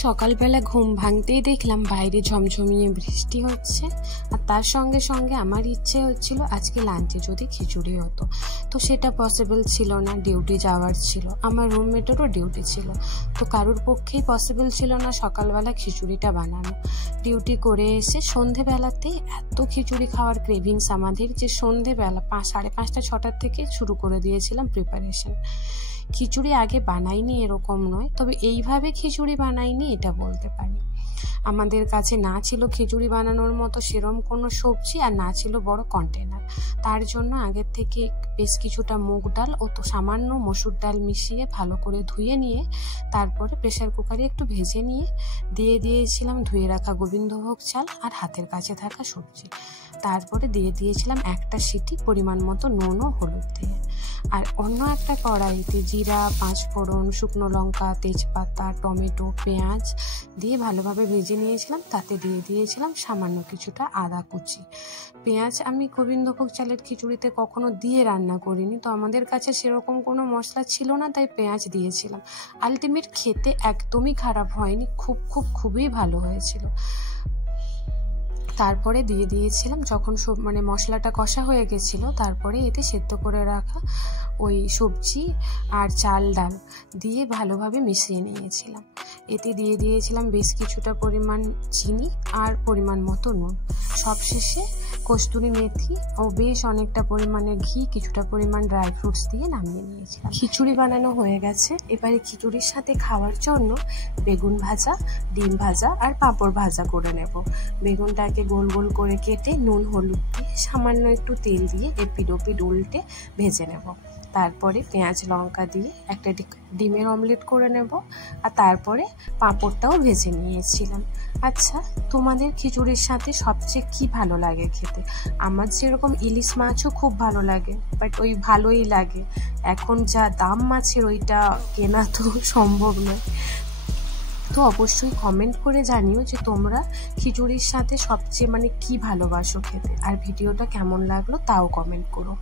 সকালবেলা ঘুম ভাঙতেই দেখলাম বাইরে ঝমঝমিয়ে বৃষ্টি হচ্ছে, আর তার সঙ্গে সঙ্গে আমার ইচ্ছে হচ্ছিল আজকে লাঞ্চে যদি খিচুড়ি হতো। তো সেটা পসিবল ছিল না, ডিউটি যাওয়ার ছিল, আমার রুমমেটেরও ডিউটি ছিল। তো কারোর পক্ষেই পসিবল ছিল না সকালবেলা খিচুড়িটা বানানো। ডিউটি করে এসে সন্ধেবেলাতেই এত খিচুড়ি খাওয়ার ক্রেভিংস আমাদের যে সন্ধেবেলা 5:30 6টার থেকে শুরু করে দিয়েছিলাম প্রিপারেশন। খিচুড়ি আগে বানাইনি এরকম নয়, তবে এইভাবে খিচুড়ি বানাইনি এটা বলতে পারি। আমাদের কাছে না ছিল খিচুড়ি বানানোর মতো সেরম কোনো সবজি, আর না ছিল বড় কন্টেনার। তার জন্য আগের থেকে বেশ কিছুটা মুগ ডাল ও তো সামান্য মসুর ডাল মিশিয়ে ভালো করে ধুয়ে নিয়ে তারপরে প্রেসার কুকারে একটু ভেজে নিয়ে দিয়ে দিয়েছিলাম ধুয়ে রাখা গোবিন্দভোগ চাল আর হাতের কাছে থাকা সবজি। তারপরে দিয়ে দিয়েছিলাম একটা সিটি, পরিমাণ মতো নুন ও হলুদ দিয়ে। আর অন্য একটা কড়াইতে জিরা, 5 ফোড়ন, শুকনো লঙ্কা, তেজপাতা, টমেটো, পেঁয়াজ দিয়ে ভালোভাবে ভেজে নিয়েছিলাম। তাতে দিয়ে দিয়েছিলাম সামান্য কিছুটা আদা কুচি। পেঁয়াজ আমি গোবিন্দভোগ চালের খিচুড়িতে কখনো দিয়ে রান্না করিনি, তো আমাদের কাছে সেরকম কোনো মশলা ছিল না, তাই পেঁয়াজ দিয়েছিলাম। আলটিমেট খেতে একদমই খারাপ হয়নি, খুবই ভালো হয়েছিল। তারপরে দিয়ে দিয়েছিলাম যখন মশলাটা কষা হয়ে গেছিলো, তারপরে এতে সেদ্ধ করে রাখা ওই সবজি আর চাল ডাল দিয়ে ভালোভাবে মিশিয়ে নিয়েছিলাম। এতে দিয়ে দিয়েছিলাম বেশ কিছুটা পরিমাণ চিনি আর পরিমাণ মতো নুন। সবশেষে কস্তুরি মেথি ও বেশ অনেকটা পরিমাণে ঘি, কিছুটা পরিমাণ ড্রাই ফ্রুটস দিয়ে নামিয়ে নিয়েছিলাম। খিচুড়ি বানানো হয়ে গেছে। এবারে খিচুড়ির সাথে খাওয়ার জন্য বেগুন ভাজা, ডিম ভাজা আর পাঁপড় ভাজা করে নেব। বেগুনটাকে গোল গোল করে কেটে নুন হলুদ দিয়ে সামান্য একটু তেল দিয়ে এপিড ওপিড উল্টে ভেজে নেব। তারপরে পেঁয়াজ লঙ্কা দিয়ে একটা ডিমের অমলেট করে নেব, আর তারপরে পাঁপড়টাও ভেজে নিয়েছিলাম। আচ্ছা, তোমাদের খিচুড়ির সাথে সবচেয়ে কি ভালো লাগে খেতে? আমার যেরকম ইলিশ মাছও খুব ভালো লাগে, বাট ওই ভালোই লাগে। এখন যা দাম মাছের, ওইটা কেনা তো সম্ভব নয়। তো অবশ্যই কমেন্ট করে জানিও যে তোমরা খিচুড়ির সাথে সবচেয়ে কি ভালোবাসো খেতে, আর ভিডিওটা কেমন লাগলো তাও কমেন্ট করো।